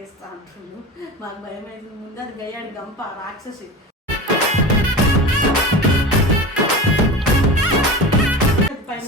చేస్తా అంటుండు. మాకు భయం అవుతుంది. ముందు అది గయ్యాడు గంప రాక్షసి. పైన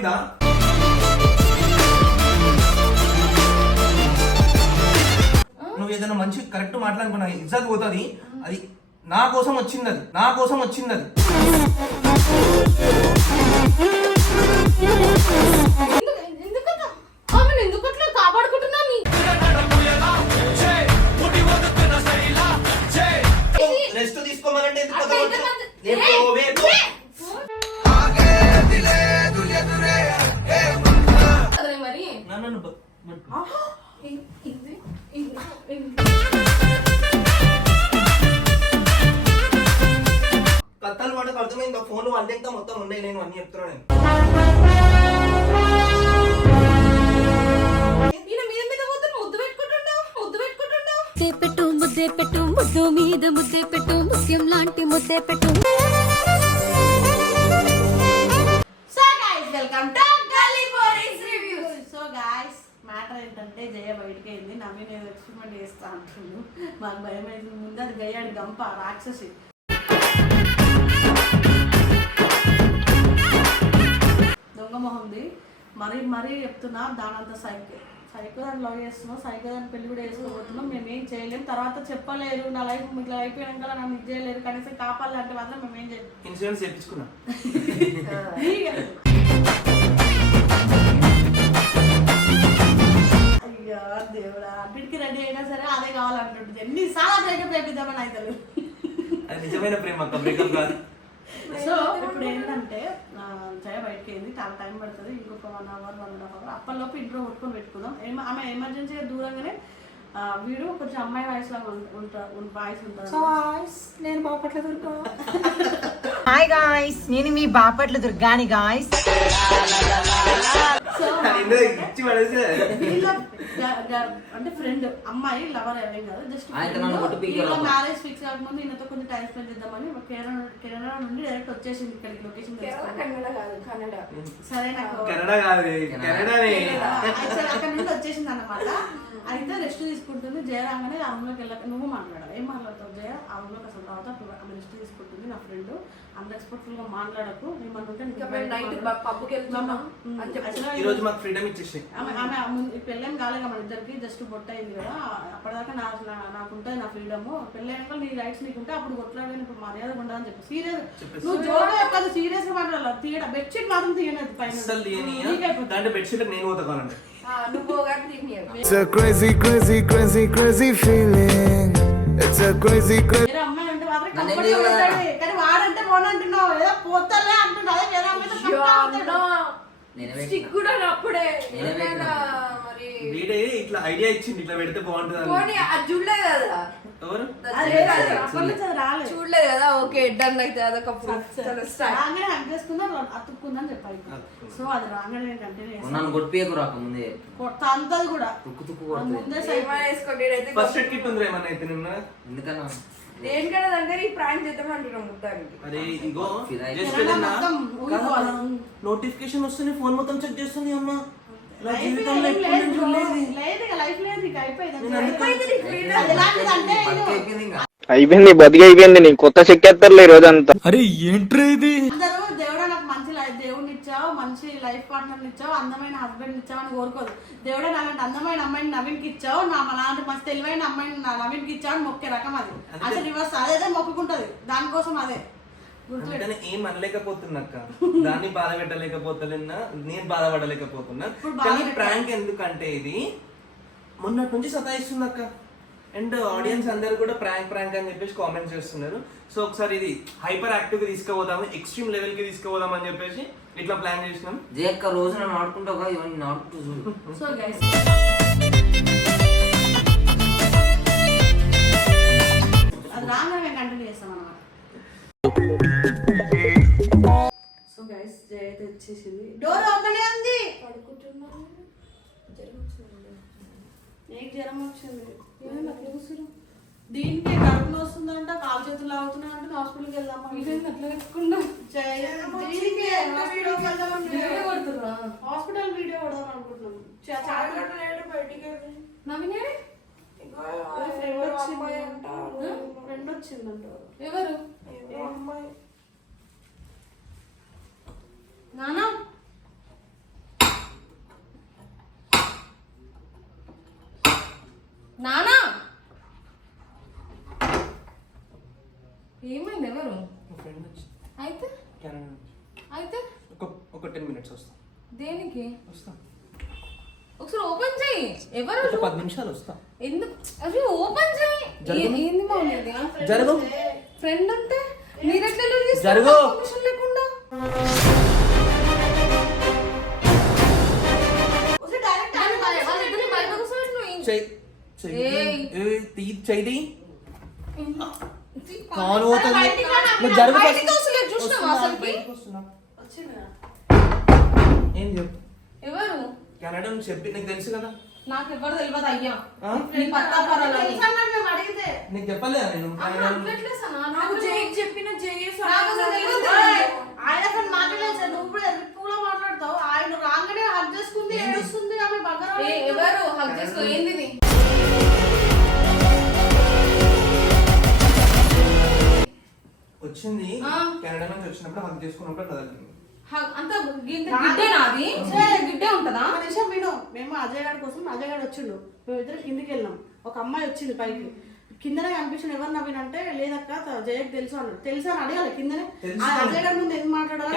అర్థమైందా? నువ్వు ఏదైనా మంచి కరెక్ట్ మాట్లాడుకున్నా ఇజ్జత్ పోతుంది. అది నా కోసం వచ్చింది అది నా కోసం వచ్చింది అది? రెస్ట్ తీసుకోమనంటే ఎందుకు ఇది. కథలు వాడికి అర్థమైంది? ఫోన్ వాళ్ళ ఇంకా మొత్తం ఉన్నాయి నేను అన్ని చెప్తున్నాను పెట్టు ముద్దే పెట్టు ముద్దు మీద ముద్దే పెట్టు ముత్యం లాంటి ముద్దే పెట్టు. ఏంటంటే జయ బయటికి వెళ్ళింది నవీన్ ఏదో ఎక్స్పెరిమెంట్ చేస్తా అంటుండు. మాకు భయం ముందు అది గయ్యాడు గంప రాక్షసి. దొంగ మొహంది. మరీ మరీ చెప్తున్నా దానంత సైకిల్ సైకిల్ అని లవ్ చేస్తున్నాం సైకిల్ అని పెళ్ళి కూడా చేసుకోబోతున్నాం మేము ఏం చేయలేం. తర్వాత చెప్పలేరు నా లైఫ్ ఇట్లా అయిపోయాక నన్ను ఇది చేయలేరు కనీసం కాపాడాలంటే మాత్రం మేము ఏం చేయలేం ఇన్సూరెన్స్ చేయించుకున్నా అయ్యో దేవుడా అన్నిటికీ రెడీ అయినా సరే అదే కావాలంటుంటుంది. ఎన్నిసార్లు బ్రేకప్ చేపిద్దామని అయితే అది నిజమైన ప్రేమ అక్క బ్రేకప్ కాదు. సో ఇప్పుడు ఏంటంటే జయ బయటకి వెళ్ళి చాలా టైం పడుతుంది. ఇంకొక one hour one and half hour అప్పటిలోపు ఇంట్లో కొట్టుకొని పెట్టుకుందాం. ఏమ- ఆమె ఎమర్జెన్సీగా దూరంగానే ఆ, వీడు కొంచెం అమ్మాయి వయసులో ఉంటా వాయిస్ ఉంటుంది నేను బాపట్ల దొరుకు హాయ్ గాయ్స్ నేను మీ బాపట్ల దుర్గాని గాయ్స్ సో ఇచ్చి అంటే ఫ్రెండ్ అమ్మాయి లవర్ ఏం కాదు జస్ట్. మ్యారేజ్ ఫిక్స్ కాకముందు ఈయనతో కొంచెం టైం స్పెండ్ చేద్దామని కేరళ కేరళ నుండి డైరెక్ట్ వచ్చేసింది ఇక్కడికి లొకేషన్ సరే నాకు అక్కడ నుండి వచ్చేసింది అనమాట అయితే రెస్ట్ తీసుకుంటుంది. జయ రాగానే ఆ రూమ్లోకి వెళ్ళక నువ్వు మాట్లాడాలి. ఏం మాట్లాడతావు జయ? ఆ రూమ్లోకి అసలు తర్వాత ఆమె రెస్ట్ తీసుకుంటుంది నా ఫ్రెండ్ అన్ఎక్స్పెక్టెడ్గా మాట్లాడకు. ఏమనుంటే నీకు ఇంకా మేము బయట నైట్ మాట్లా- పబ్కి వెళ్తున్నాం ఉమ్, అని చెప్పి. actually ఈ రోజు మాకు ఫ్రీడమ్ ఇచ్చేసి ఆమె ఆమె ముందు- ఈ పెళ్ళేం కాలేదు మన ఇద్దరికి? జస్ట్ బొట్ట అయింది కదా. అప్పటిదాకా నా నా- నాకు ఉంటుంది నా ఫ్రీడమ్ పెళ్ళైనాక నీ రైట్స్ నీకు ఉంటే అప్పుడు కొట్లాడని ఇప్పుడు మర్యాద ఉండదని చెప్పి. సీరియస్. నువ్వు జోడ కాదు సీరియస్గా మాట్లాడాలి. తీయడం బెడ్షీట్ మాత్రం తీయనది పైన. దాంట్లో బెడ్షీట్ నేను పోతా It's a crazy, crazy, crazy, crazy feeling. It's a crazy, crazy. నేనే కూడా అప్పుడే నేనే ఏమైనా మరి వీడే ఇట్లా ఐడియా ఇచ్చింది ఇట్లా పెడితే బాగుంటుంది చూడలేదు కదా? ఎవరు? చూడలేదు కదా? ఓకే డన్ అయితే అదొకప్పుడు చలో స్టార్ట్. రాగానే హక్ చేసుకుందాం అతుక్కుందని చెప్పాలి సో అది రాగానే కంటిన్యూ నన్ను కొట్టిపోయకు రాక ముందే కొత్త అంతది కూడా. తుక్కు తుక్కు అది కొడుతుంది. ముందే సైడ్ ఏమైనా వేసుకోండి అయితే ఫస్ట్ ఎయిడ్ కిట్ ఉందిరా ఏమన్నా అయితే నిన్న? ఎందుకన్నా? దేనికైనా దగ్గర ఈ ప్రాంక్ చేద్దాం అంటున్నాం మొత్తానికి. అరే ఇగో ఫిదా జస్ట్ కిరాణా ఏదన్నా మొత్తం ఊగిపోవాలి. నోటిఫికేషన్ వస్తుంది ఫోన్ మొత్తం చెక్ చేస్తుంది అమ్మ. నా జీవితంలో ఎప్పుడు అయిపోయింది. బతికి అయిపోయింది నీ కొత్త చెక్కేస్తారులే ఈ రోజంతా. అరే ఏంట్రా ఇది? అందరూ దేవుడా నాకు మంచి లైఫ్ దేవుడిని ఇచ్చావు మంచి లైఫ్ పార్ట్నర్ ఇచ్చావు అందమైన హస్బెండ్ ఇచ్చావు అని కోరుకోదు. దేవుడే నాలాంటి అందమైన అమ్మాయిని నవీన్కి ఇచ్చావు నా అలాంటి మంచి తెలివైన అమ్మాయిని నా నవీన్కి ఇచ్చావు అని మొక్కే రకం అది. అసలు రివర్స్ అదే మొక్కుకుంటది. దానికోసం అదే. అందుకని ఏం అనలేకపోతున్నా అక్క దాన్ని బాధ పెట్టలేకపోతున్నా నేను బాధపడలేకపోతున్నా. కానీ. ప్రాంక్ ఎందుకంటే ఇది మొన్నటి నుంచి సతాయిస్తుంది అక్క అండ్ ఆడియన్స్ అందరు కూడా ప్రాంక్ ప్రాంక్ అని చెప్పేసి కామెంట్స్ చేస్తున్నారు. సో ఒకసారి ఇది హైపర్ యాక్టివ్కి తీసుకుపోదాము ఎక్స్ట్రీమ్ లెవెల్కి తీసుకుపోదాం అని చెప్పేసి ఇట్లా ప్లాన్ చేసినాం? జేక్క రోజు నన్ను ఆడుకుంటావు కదా ఇవన్నీ ఆడుకుంటూ సో గైస్ రాగానే మేము కంటిన్యూ చేస్తాం అన్నమాట. అయితే వచ్చేసింది. డోర్ ఓపెన్ ఉంది. పడుకుంటున్నాను. నీకు జ్వరం వచ్చింది దీనికి కడుపు వస్తుందంట కాలు చేతులు లాగుతున్నాయంటే హాస్పిటల్కి వెళ్దాం అట్లా కొడుతుర్రా? హాస్పిటల్ వీడియో కొడదాం అనుకుంటున్నాం నవీనే ఫ్రెండ్ వచ్చింది? ఫ్రెండ్ వచ్చిందంట. ఎవరు? నానా? నానా? ఏమైంది ఎవరు? ఫ్రెండ్ వచ్చి అయితే. అయితే? ఒక ఒక టెన్ మినిట్స్ వస్తా. దేనికి? వస్తా. ఒకసారి ఓపెన్ చేయి. ఎవరు? పది నిమిషాలు వస్తా. ఎందుకు? అవి ఓపెన్ చేయి. ఏంది మౌనిది జరుగు. ఫ్రెండ్ అంటే మీరెట్లా చేస్తారు? జరుగు. బయటికి వస్తున్నా. వచ్చింది? ఏం చెప్పు? ఎవరు? కెనడా నుంచి చెప్పి నీకు తెలుసు కదా. నాకు ఎవరు తెలియదు అయ్యా? నీ పత్తా పరాలని మేము అడిగితే. నీకు చెప్పలేదా నేను? నాకు చెప్పిన నాకు తెలియదు. ఆయన అసలు మాట్లాడలేదు సార్ నువ్వు కూడా పూలో మాట్లాడతావు? ఆయన రాగానే హక్ చేసుకుంది ఏడుస్తుంది ఆమె బగర ఎవరు? హక్ చేసుకో ఏంది వచ్చింది. కెనడా నుంచి వచ్చినప్పుడు హక్ చేసుకున్నప్పుడు అంత నాది గిడ్డే ఉంటదా? నిమిషం విను. మేము అజయ్ గారి కోసం అజయ్ గారు వచ్చిండు. మేము ఇద్దరు కిందికి వెళ్ళాం. ఒక అమ్మాయి వచ్చింది పైకి. కిందనే కనిపించిన ఎవరు నవ్వినంటే లేదక్క జయకి తెలుసు అన్నాడు. తెలుసు అని అడగాలి కిందనే. అజయ్ గారి ముందు ఎందుకు మాట్లాడాలి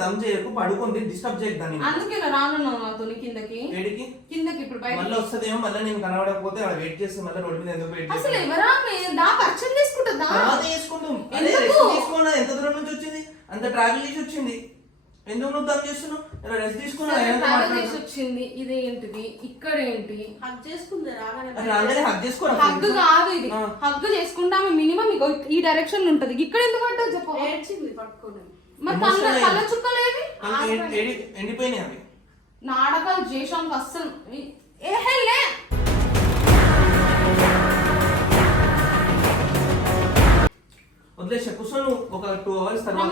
దమ్ చేయకు పడుకుంది డిస్టర్బ్ చేయకు దాన్ని. అందుకే నా రానున్నావు నాతో కిందకి. ఏడికి? కిందకి ఇప్పుడు బయట మళ్ళీ వస్తుందేమో మళ్ళీ నేను కనబడకపోతే అక్కడ వెయిట్ చేస్తే మళ్ళీ రోడ్డు మీద ఎందుకు వెయిట్ అసలు ఎవరా? దా పరిచయం తీసుకుంటుందా తర్వాత చేసుకుందాం అదే ఎందుకు? రెస్ట్ తీసుకోనా ఎంత దూరం నుంచి వచ్చింది? అంత ట్రావెల్ చేసి వచ్చింది. ఎందుకు నువ్వు దమ్ చేస్తున్నావు? రెస్ట్ తీసుకున్నా చేసి? వచ్చింది ఇదేంటిది ఇక్కడ ఏంటి? హక్ చేసుకుంది రాగానే హక్ చేసుకోరా? హగ్గు కాదు ఇది. ఆ. హగ్గు చేసుకుంటే ఆమె మినిమం ఈ డైరెక్షన్ ఉంటది. ఇక్కడ ఎందుకు అంటారు చెప్పు. ఏడ్చింది పట్టుకొని. మరి కళ్ళ కళ్ళ. చుక్కలేవి? ఎండిపోయినాయి అవి. నాటకాలు చేసానికి అస్సలు. ఏ హెల్లే! వదిలేసా కూర్చొని. ఒక టూ అవర్స్ తర్వాత.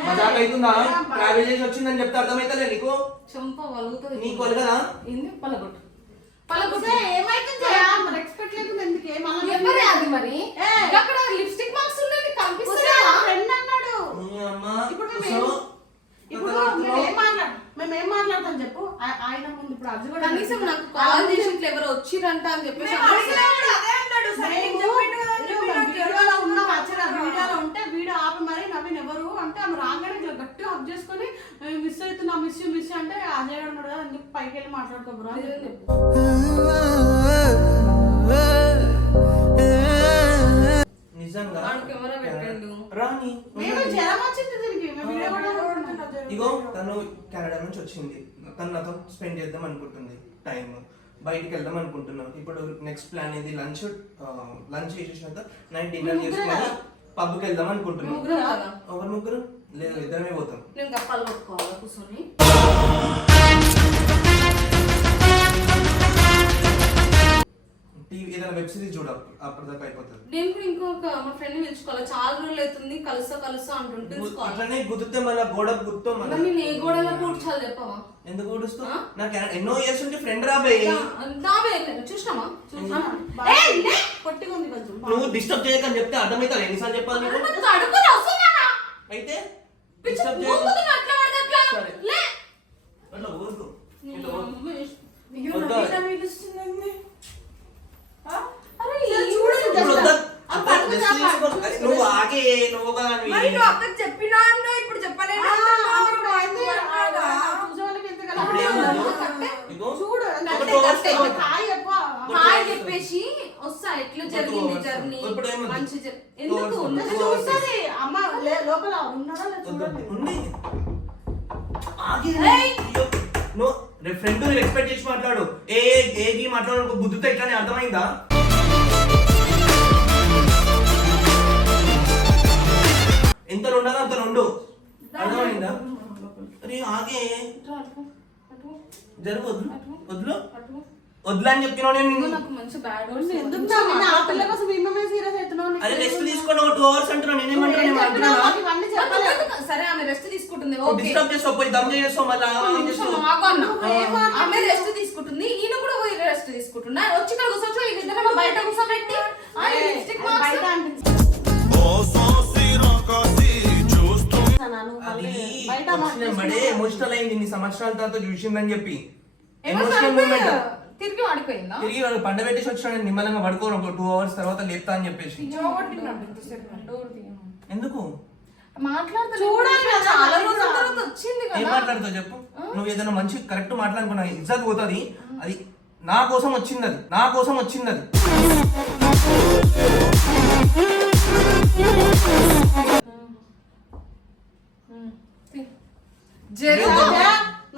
మజాక్ అవుతుందా? ట్రావెల్ చేసి వచ్చిందని చెప్తే అర్థమైతలే నీకు? చెంప వలుగుతుంది. నీకు వలగదా ఏంది? పలగొట్టు. పలగొట్టు. ఏమైతుంది? ఎక్స్పెక్ట్ లేకుండా ఎందుకే? మళ్ళీ ఎవరే అది మరి. అక్కడ లిప్స్టిక్ మార్క్స్ ఉన్నాయి కనిపిస్తుందా ఫ్రెండ్ ఇప్పుడు మేము ఏం మాట్లాడతాం చెప్పు? ఆయన ముందు ఇప్పుడు అజ్జు కూడా కనీసం నాకు కాల్ చేసి ఇట్లా ఎవరు వచ్చిరంట అని చెప్పేసి. వీడియోలో ఉన్నాం యాక్చువల్గా వీడియోలో ఉంటే వీడియో ఆపి మరి నవీన్ ఎవరు అంటే ఆమె రాగానే ఇట్లా గట్టిగా హక్ చేసుకొని మిస్ అవుతున్నా మిస్ మిస్ అంటే అజయ్ ఉన్నాడు కదా ఎందుకు పైకి వెళ్ళి మాట్లాడుకోబరా కూడా కొడుతున్నాం. ఇగో తను కెనడా నుంచి వచ్చింది. తను నాతో స్పెండ్ చేద్దాం అనుకుంటుంది టైం బయటికి వెళ్దాం అనుకుంటున్నాం. ఇప్పుడు నెక్స్ట్ ప్లాన్ ఏంది? లంచ్ లంచ్ చేసేసాక నైట్ డిన్నర్ చేసుకొని పబ్కి వెళ్దాం అనుకుంటున్నాం. ఒకరు ముగ్గురు? లేదు ఇద్దరమే పోతాం. టీవీ ఏదైనా వెబ్ సిరీస్ చూడ అప్పటిదాకా అయిపోతుంది. నేను కూడా ఇంకొక మా ఫ్రెండ్ పిలుచుకోవాలి. చాలా రోజులు అవుతుంది కలుసా కలుసా అంటుంటే అట్లనే గుద్దితే మళ్ళీ గోడ గుర్తో మరి మళ్ళీ నేను ఏ గోడలో కూర్చోాలి చెప్పవా? ఎందుకు ఊడుస్తూ ఆ? నాకు ఎన్నో ఇయర్స్ నుంచి ఫ్రెండ్ రాబోయే దావే చూసినామా పొట్టిగా ఉంది కొంచెం. నువ్వు డిస్టర్బ్ చేయకని చెప్తే అర్థమవుతారు ఎన్నిసార్లు చెప్పాలి అవసరమా అయితే డిస్టర్బ్ చేయకు. మూకుతున్నా అట్లా పడితే అట్లా సరే. లే అట్లా ఊరుకు నీ ఇట్లా ఊరుకు. అమ్మ ఇష్టం. వద్దా? అరే చూడు, చూడు ఇప్పుడు వద్దా? అబ్బా, just తీసుకో. అరే, నువ్వు ఆగే నువ్వు ఒక చెప్పినా అన్న ఇప్పుడు చెప్పలేదు ఆ, అప్పుడు ఏంది? ఆ, చూసే వాళ్ళకి ఎంత కదా ఇప్పుడు ఏముంది? ఇగో, చూడు ఒక అంటే two hours కట్టే, తర్వాత. హాయ్ చెప్పు. హాయ్ చెప్పేసి వస్తా ఎట్లా ఒక జరిగింది two hours. జర్నీ ఇప్పుడు ఏముంది? మంచి జర్- Two ఎందుకు hours. ఉన్నది Two hours. చూస్తుంది అమ్మ లే- లోపల ఉన్నారా లేదా వద్దు, చూడండి ఉంది. ఆగి. ఏయ్. అయ్యో. నో రే ఫ్రెండ్ రెస్పెక్ట్ చేసి మాట్లాడు ఏ ఏది మాట్లాడు బుద్ధితో ఇట్లానే అర్థమైందా? ఎంత ఉండాలో అంత రెండు. అర్థమైందా? అరే ఆగే. జరుగు వద్దు వద్దులు వద్దులు అని చెప్పినావు నేను ఇదిగో నాకు మంచి బ్యాడ్ ఎందుకు నా నేను ఆ పిల్ల కోసం మేమే సీరియస్ అవుతున్నావు నీకు? అరే రెస్ట్. తీసుకోండి ఒక అవర్స్ నేను? అంటున్నా సరే ఆమె రెస్ట్ తీసుకుంటుంది ఓకే. డిస్టర్బ్ చేస్తావు పోయి దమ్ మళ్ళీ అన్న. ఆమె రెస్ట్ తీసుకుంటుంది ఈయన కూడా పోయి రెస్ట్ తీసుకుంటున్నా. వచ్చి ఇక్కడ బయట కూర్చోబెట్టి. ఆ, ఈ లిప్స్టిక్ మార్క్స్ బయట ఎమోషనల్ అయింది ఇన్ని సంవత్సరాల తర్వాత చూసిందని చెప్పి. ఎమోషనల్ మూమెంట్ తిరిగి పడిపోయిందా తిరిగి వాళ్ళు పండ పెట్టేసి వచ్చిన నిమ్మలంగా పడుకోరు ఒక టూ అవర్స్ తర్వాత లేపుతా అని చెప్పేసి. ఎందుకు? మాట్లాడతా చూడాలి కదా, చాలా అది రోజుల కూడా. తర్వాత వచ్చింది ఏం కదా మాట్లాడుతావు చెప్పు? నువ్వు ఏదైనా మంచి కరెక్ట్ మాట్లాడుకున్నా ఇజ్జత్ పోతుంది. అది నా కోసం వచ్చింది అది. నా కోసం వచ్చింది అది. జరుగు. అదే,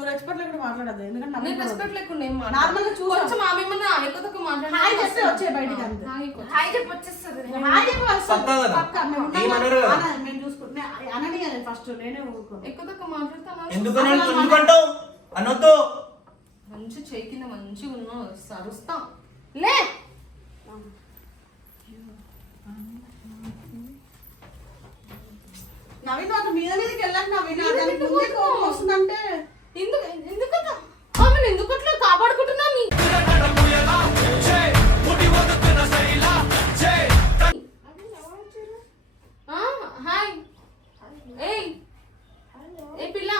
నువ్వు రెస్పెక్ట్ లేకుండా మాట్లాడద్దు ఎందుకంటే నేను రెస్పెక్ట్ లేకుండా ఏం మాట్లాడను. గా చూసాం. ఆమె ఏమన్నా ఎక్కువ తక్కువ మాట్లాడినా హాయ్ చెప్పి వస్తుంది. వచ్చే బయటికి అంతే. హాయ్ చెప్పి వచ్చేస్తుంది హాయ్ చెప్పి వస్తాం. పక్కా. మేము కదా. చూసుకుంటున్నా అనని ఫస్ట్ నేనే ఊరుకో ఎక్కువ తక్కువ మాట్లాడతాను ఎందుకు ఎందుకంటావు అనొద్దు మంచి చేయి కింద మంచిగా ఉన్నావు సరుస్తా లే నవీన్ మీద మీదకి వెళ్ళాక నవీన్ ముందే కోపం వస్తుందంటే ఎందుకు ఆమెను ఎందుకు అట్లా కాపాడుకుంటున్నా హాయ్. ఏయ్. ఏ పిల్ల.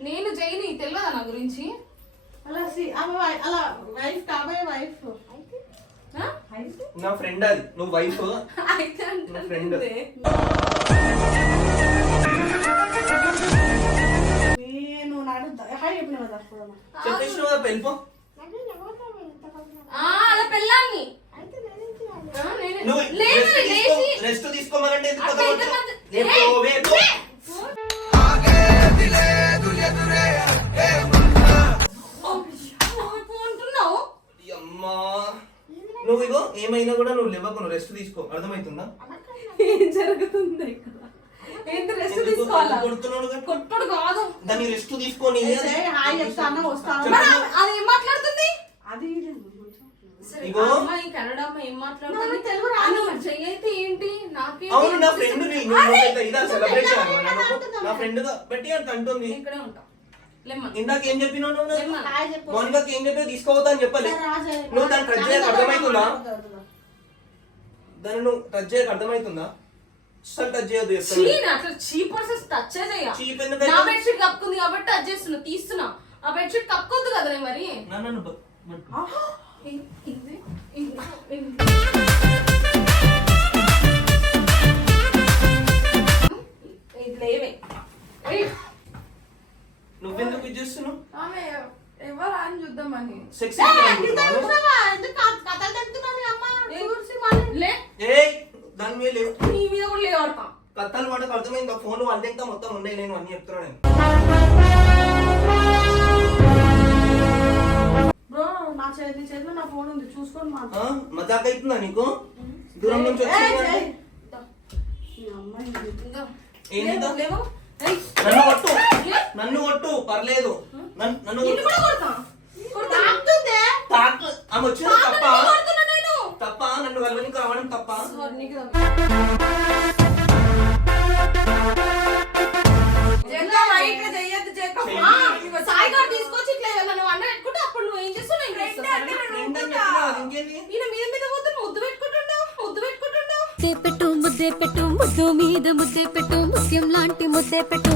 నేను జైని తెలియదా నా గురించి? అలా సి- ఆమె వై- అలా వైఫ్ కాబోయే వైఫ్? నా ఫ్రెండ్ అది నువ్వు వైఫ్. అయితే నా ఫ్రెండ్. నేను నాడు హాయ్ చెప్పిన కదా కదా అలా పెళ్ళాన్ని. రెస్ట్ తీసుకోమనంటే నువ్వు ఇగో ఏమైనా కూడా నువ్వు లేవకు నువ్వు రెస్ట్ తీసుకో. అర్థమవుతుందా? ఏం జరుగుతుంది ఇక్కడ? ఏంటి రెస్ట్ తీసుకోవాలా? కదా? కొట్టుడు కాదు. దాన్ని రెస్ట్ తీసుకొని హాయ్ చెప్తాను వస్తాను మరి అది- అది ఏం మాట్లాడుతుంది? అది సరే, ఇగో. ఆ అమ్మాయి కన్నడ అమ్మాయి ఏం మాట్లాడుతుంది? నాకు తెలుగు రాదు. ఆ, నువ్వు చెయ్యి అయితే ఏంటి? నాకేంటి అవును నా ఫ్రెండ్ అరే, ఇదా సెలబ్రేట్ చేయాలి పెళ్ళామే నాకు. అంటున్నావు. నా ఫ్రెండ్ బట్టి అంత అంటుంది. ఇక్కడే ఉంటా. ఇందాక ఏం చెప్పినావు నువ్వు? మౌనికకి ఏం చెప్పి తీసుకోవద్దా అని చెప్పాలి. నువ్వు దాన్ని టచ్ చేయక అర్థమవుతుందా. దాన్ని నువ్వు టచ్ చేయక అర్థమవుతుందా? అసలు టచ్ చేయొద్దు చీ చెప్తాను నా అసలు చీ పర్సెస్ టచ్ చేయ చీప్ ఎందుకైతే నా కప్పుకుంది కాబట్టి టచ్ చేస్తున్నా తీస్తున్నా. ఆ బెడ్షీట్ కప్పుకోద్దు కదా మరి. నన్ను బ- బ- ఇ- ఇది ఇది ఇది. ఇది లేవే. ఏయ్, నువ్వెందుకు చేస్తున్నావు? ఆమె ఎవరా అని. చూద్దామని సెక్స్ ఏ, ఇంత చూసావా? ఎందుకు క- కథలు చెప్తున్నావు మీ అమ్మ? చూసి మళ్ళీ- లే ఏయ్ దాని మీద లేవు నీ మీద కూడా లేవడతా కథలు పడక అర్థమైందా ఫోన్ వాళ్ళ ఇంకా మొత్తం ఉండే నేను అన్ని చెప్తున్నా నేను. బ్రో నా చేతి చేతిలో నా ఫోన్ ఉంది. చూసుకొని మజాక్ అవుతుందా నీకు? దూరం నుంచి నన్ను కొట్టు. నన్ను కొట్టు పర్లేదు. నన్ను ఆమె వచ్చింది తప్ప. తప్ప నన్ను కలవనికి రావడం తప్ప. ఇట్లా నన్ను వండ పెట్టుకుంటే అప్పుడు నువ్వు ఏం చేస్తావు? నేను చేస్తా. ఏంటని చెప్పినా అది ఇంకేంది? ఈయన మీద మీద పోతే ముద్దు పెట్టుకుంటుంటావు ముద్దు పెట్టుకుంటుంటావు ముద్దే పెట్టు ముద్దే పెట్టు ముద్దు మీద ముద్దే పెట్టు ముత్యం లాంటి ముద్దే పెట్టు.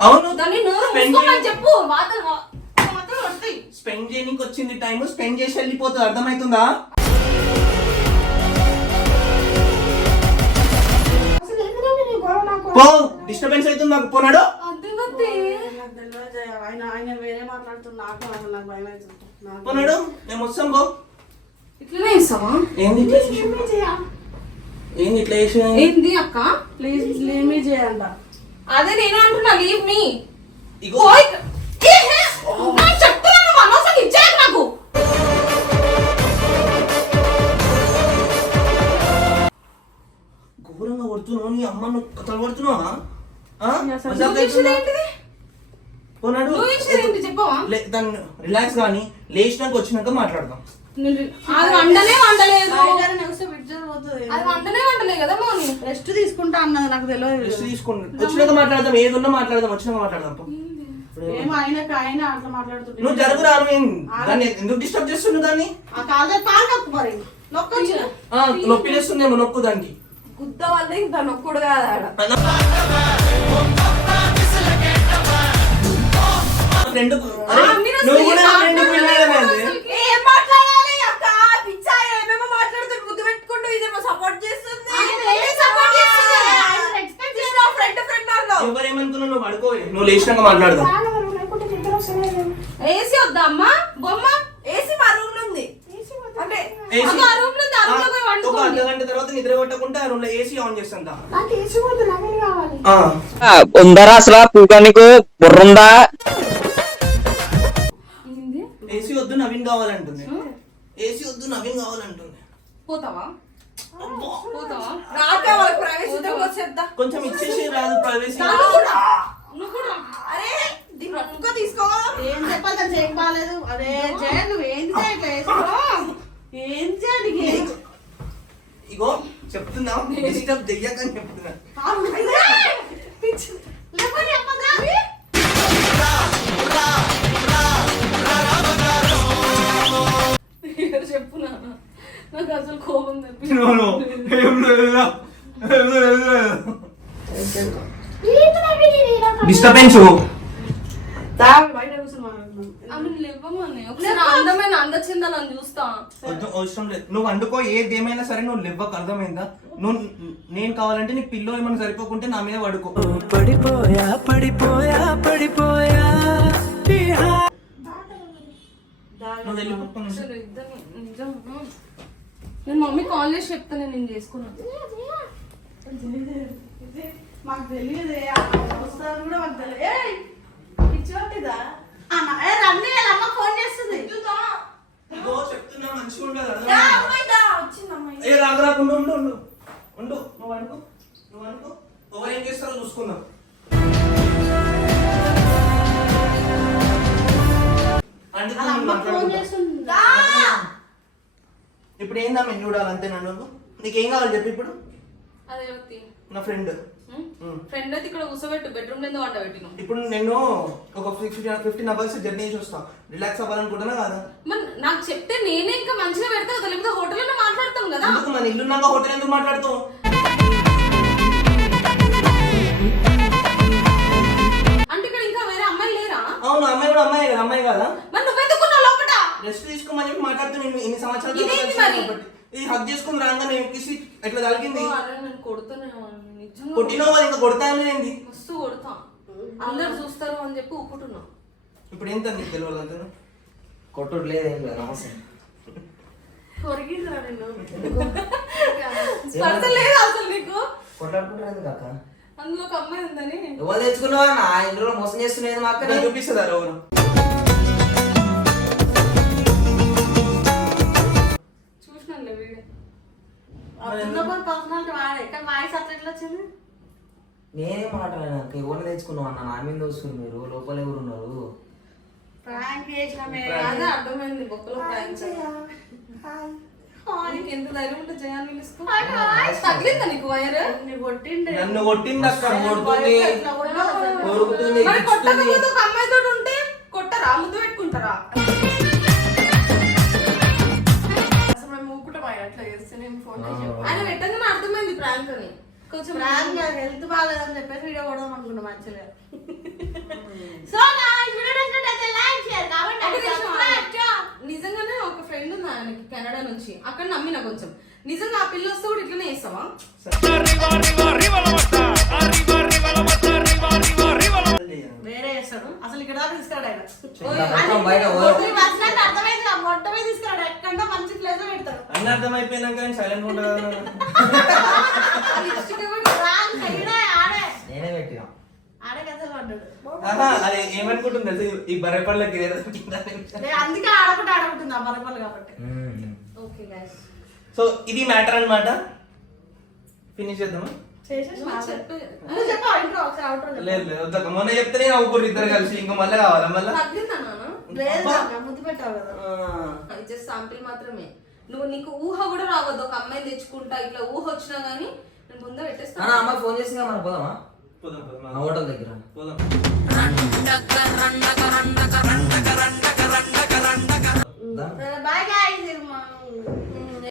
అవును. దాన్ని నోరు Spend మూసుకోమని చేయ- చెప్పు. వాతలు మాత్రం వస్తాయి. స్పెండ్ చేయడానికి వచ్చింది టైం స్పెండ్ చేసి వెళ్ళిపోతుంది అర్థమవుతుందా? డిస్టర్బెన్స్ అవుతుంది నాకు పోనాడు. ఆయన ఆయన వేరే మాట్లాడుతున్నా నాకు భయం అవుతుంది. పోనాడు మేము వస్తాం పో. ఇట్లనే ఇస్తావా ఏంది ఇట్లా ఏంది ఇట్లా చేసి? ఏంది అక్క? ప్లీజ్ లీవ్ మీ చేయండి అదే నేను అంటున్నా లీవ్ మీ ఇగో. చెప్తున్నాను అనవసరం ఇచ్చేయకు నాకు. ఘోరంగా కొడుతున్నావు నీ కథలు కొడుతున్నావా? మజాక్ నువ్వు చేసేది అవుతుందా? ఏంటిది? పోనాడు నువ్వు చేసేది ఏంటి? చెప్పవా? లే- దాన్ని రిలాక్స్ కానీ లేచినాక వచ్చినాక మాట్లాడదాం. రెస్ట్ తీసుకుంటా అన్నది నాకు తెలియదు. రెస్ట్ తీసుకోండి వచ్చినాక మాట్లాడదాం ఏది ఉన్నా మాట్లాడదాం వచ్చినాక మాట్లాడదాం నువ్వు జరుగు రాను ఏం? దాన్ని ఎందుకు డిస్టర్బ్ చేస్తున్నావు దాన్ని? నొప్పి లేస్తుందేమో నొక్కు దానికి. గుద్ద వల్ల ఇంకా నొక్కుడు కాదు ఆడ. నువ్వు కూడా? ఏం మాట్లాడాలి? అక్క పిచ్చా ఏమేమో పెట్టుకుంటూ ఇదేమో సపోర్ట్ చేస్తుంది. సపోర్ట్ ఫ్రెండ్ ఫ్రెండ్ అన్నావు. ఎవరేమనుకున్నావు నువ్వు పడుకోవే నువ్వు లేచినాక మాట్లాడదాం. ఏసీ వద్దా అమ్మా? బొమ్మ? ఏసీ మా రూమ్లో ఉంది. అంటే ఆ రూమ్లో ఉంది ఆ రూమ్లో ఒక అర్ధ గంట తర్వాత నిద్ర కొట్టకుంటే ఆ రూమ్లో ఏసీ ఆన్ చేస్తాం దా. ఆ. ఆ, ఉందరా అసలు పూక నీకు బుర్రుందా? ఏసీ వద్దు నవీన్ కావాలంటుంది. ఏసీ వద్దు నవీన్ కావాలంటుంది. పోతావా? పోతావా? రాకే వాళ్ళకి ప్రవేశిద్దాం వచ్చేద్దా. కొంచెం ఇచ్చేసి రాదు ప్రైవసీ నువ్వు కూడా అరే దీన్ని రఫ్గా తీసుకోవాలా ఏం చెప్పాలి దాన్ని చేయక బాగాలేదు అరే జయ నువ్వు ఏంటి జయ ఇట్లా వేసుకో ఏం చేయాలి ఇగో చెప్తున్నా డిస్టర్బ్ చెయ్యకని చెప్తున్నా. చెప్పు నాకు అసలు కోపం తెప్పి. డిస్టర్బెన్స్ బయట కూర్చొని మాట్లాడుతున్నాం ఆమె లేవమ్మని ఒకసారి అందమైన అందచిందా నన్ను చూస్తా. వద్దు అవసరం లేదు. నువ్వు వండుకో ఏది ఏమైనా సరే నువ్వు లేవ్వకు అర్థమైందా? నువ్వు నేను కావాలంటే నీకు పిల్లో ఏమైనా సరిపోకుంటే నా మీద పడుకో పడిపోయా పడిపోయా పడిపోయా. నువ్వు నేను మమ్మీ కాల్ చేసి చెప్తాను నేను చేసుకున్నాను మాకు తెలియదు కూడా మాకు తెలియదు. ఏ రాకు రాకుండా ఉండు ఉండు ఉండు నువ్వు అనుకో నువ్వు అనుకో. ఎవరు ఏం చేస్తారో చూసుకుందాం. ఇప్పుడు ఏందా మేము చూడాలంతే నన్ను నీకేం కావాలి చెప్పు ఇప్పుడు? నా ఫ్రెండ్. ఫ్రెండ్ అయితే ఇక్కడ కూర్చోబెట్టు బెడ్రూమ్లో వంట పెట్టిన ఇప్పుడు నేను ఒక ఫిఫ్టీన్ ఫిఫ్టీన్ అవర్స్ జర్నీ చేసి వస్తా. రిలాక్స్ అవ్వాలనుకుంటున్నా కదా? మరి నాకు చెప్తే నేనే ఇంకా మంచిగా పెడతా కదా లేకపోతే హోటల్లో మాట్లాడతాం కదా. మన ఇల్లున్నాక హోటల్ ఎందుకు మాట్లాడుతావు? అంటే ఇక్కడ ఇంకా వేరే అమ్మాయిలు లేరా? అవును అమ్మాయి కూడా అమ్మాయి కదా అమ్మాయి కదా? మరి నువ్వెందుకున్నావు లోపట? రెస్ట్ తీసుకోమని చెప్పి మాట్లాడుతూ నేను ఇన్ని సంవత్సరాలు. ఇది హక్ చేసుకుని రాగా నేను కిసి ఎట్లా తలిగింది నేను కొడుతున్నాను కొట్టినో అది ఇంకా కొడతానే ఏంది? మస్తు కొడతా. అందరు చూస్తారు అని చెప్పి ఊపుతున్నా ఇప్పుడు ఏంట నీకు తెలియాలి అంతే? కొట్టుడు లేదేం లేదు నమస్తే కొరిగిందిరా స్పర్శ లేదు. అసలు నీకు. కొట్లాడుకుంటారు కాక అందులో ఒక అమ్మాయి ఉందని. ఎవరు తెచ్చుకున్నావా నా ఇంట్లో మోసం చేస్తున్నది మా అక్కని. చూపిస్తుందా ఎవరు? చూసినానులే వీడియో. ఉన్నప్పుడు పర్సనాలిటీ వాడే. కానీ వాయిస్ అట్లా ఎట్లా వచ్చింది? నేనేం మాట్లాడినా ఎవరు తెచ్చుకున్నావు అన్న? నా మీద చూసుకుని మీరు. లోపల ఎవరు ఉన్నారు? ప్రాంక్ చేసినామే అదే అర్థమైంది. బొక్కలో ప్రాంక్ నీకు ఎంత ధైర్యం ఉంటే జయాన్ని పిలుస్తూ? తగిలిందా నీకు వైర్? నీ కొట్టిండే. నన్ను కొట్టింది అక్క. కొడుతుంది. ఎట్లా కొట్టావు అసలు? కొరుకుతుంది మరి గిచ్చుతుంది. కొట్టకపోతే ఒక అమ్మాయితో ఉంటే కొట్టరా? ముద్దు పెట్టుకుంటారా? అని కొంచెం హెల్త్ బాగాలేదని చెప్పేసి వీడియో కొడదాం అనుకున్నాం మంచిగా సో నా వీడియో లైక్ నిమిషం. నిజంగానే ఒక ఫ్రెండ్ ఉంది ఆయనకి కెనడా నుంచి. అక్కడ నమ్మిన కొంచెం. నిజంగా ఆ పిల్ల వస్తే కూడా ఇట్లనే చేస్తావా? అర్థమైంది తీసుకురాడు. ఎక్కడో మంచి ప్లేస్ పెడతాడు. అన్ని అర్థమైపోయినాక నేను సైలెంట్ నేనే పెట్టినా. అదే ఏమనుకుంటుంది తెలుసా? ఈ అందుకే ఆడకుంటుంది ఆ కాబట్టి. ఓకే సో ఇది మ్యాటర్ అన్నమాట. ఫినిష్ చేద్దామా? లేదు లేదు వద్దక్క. మొన్న చెప్తేనే ఇద్దరు కలిసి. ఇంకా మళ్ళీ కావాలా మళ్ళీ? సాంపిల్ మాత్రమే. నువ్వు నీకు ఊహ కూడా రావద్దు. ఒక అమ్మాయిని తెచ్చుకుంటా ఇట్లా ఊహ వచ్చినా గానీ నేను ముందే పెట్టేస్తాను అమ్మాయి ఫోన్ చేసిందిగా మనం పోదామా? పోదాం పోదాం. ఆ హోటల్ దగ్గర. పోదాం. బాయ్